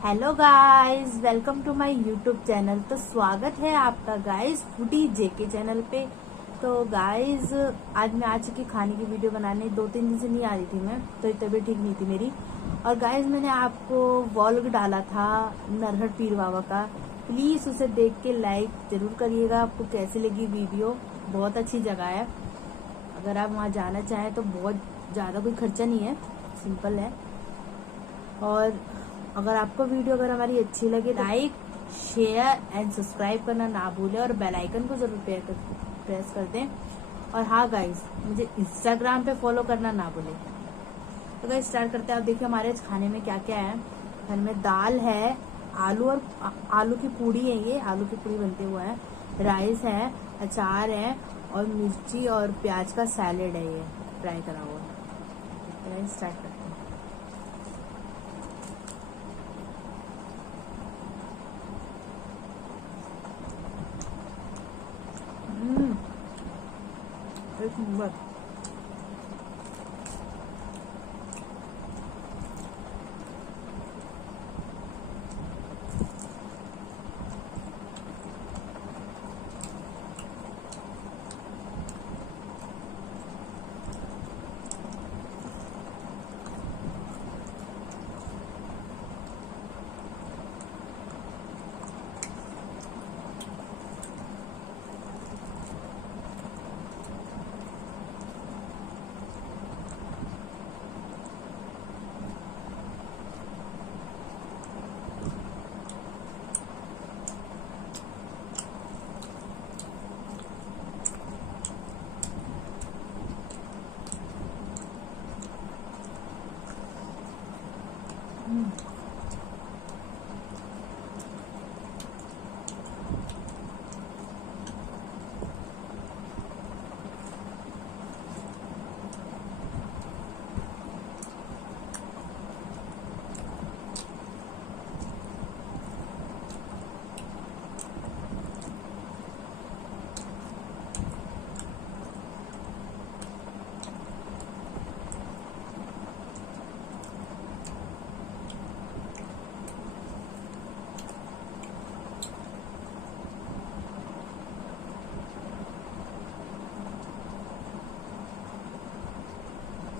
Hello guys, welcome to my YouTube channel. तो स्वागत है आपका गाइस फूडी जेके चैनल पे। तो गाइस आज मैं आ चुकी खाने की वीडियो बनाने। 2-3 दिन से नहीं आ रही थी मैं, तो तबीयत ठीक नहीं थी मेरी। और गाइस मैंने आपको व्लॉग डाला था नरहट पीर बाबा का, प्लीज उसे देख के लाइक जरूर करिएगा। आपको कैसी लगी वीडियो? बहुत अच्छी जगह है, अगर आप वहाँ जाना चाहें तो बहुत ज़्यादा कोई खर्चा नहीं है, सिंपल है। और अगर आपको वीडियो अगर हमारी अच्छी लगे तो लाइक शेयर एंड सब्सक्राइब करना ना भूलें और बेल आइकन को जरूर प्रेस कर दें। और हाँ गाइस, मुझे इंस्टाग्राम पे फॉलो करना ना भूलें। तो गाइस स्टार्ट करते हैं। आप देखिए हमारे खाने में क्या क्या है। खाने में दाल है, आलू की पूड़ी है, ये आलू की पूड़ी बनते हुआ है, राइस है, अचार है और मिर्ची और प्याज का सैलेड है, ये फ्राई करा हुआ। स्टार्ट करते हैं। एक नंबर।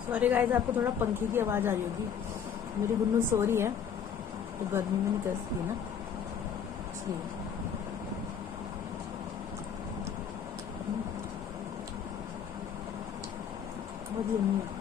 सॉरी गाइस, आपको थोड़ा पंखे की आवाज आ रही होगी। मेरी गुन्नू सो रही है तो गर्मी में नहीं कर सकती ना, इसलिए। बहुत यम्मी है।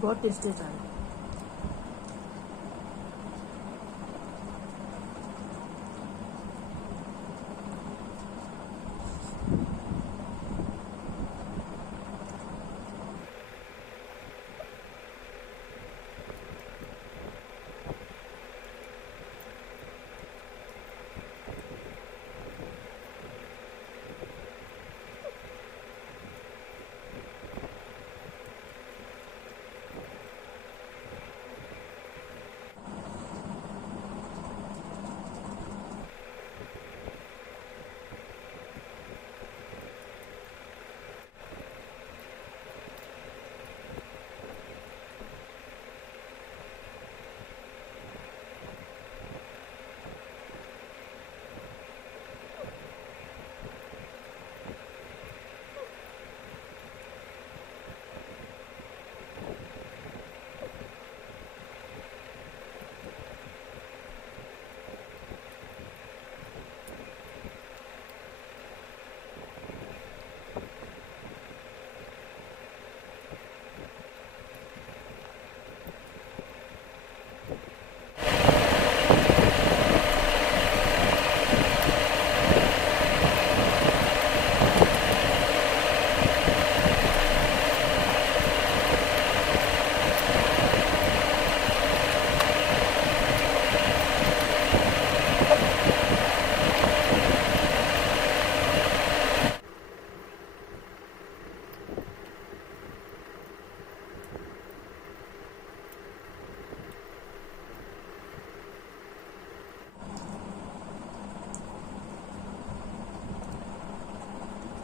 बहुत टेस्टी था।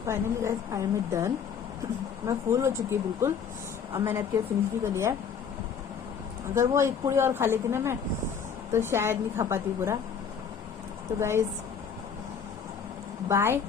Finally guys I am done. मैं फुल हो चुकी है बिल्कुल। अब मैंने आपके फिनिश भी कर लिया है। अगर वो एक पूरी और खा लेती ना मैं, तो शायद नहीं खा पाती पूरा। तो गाइस बाय।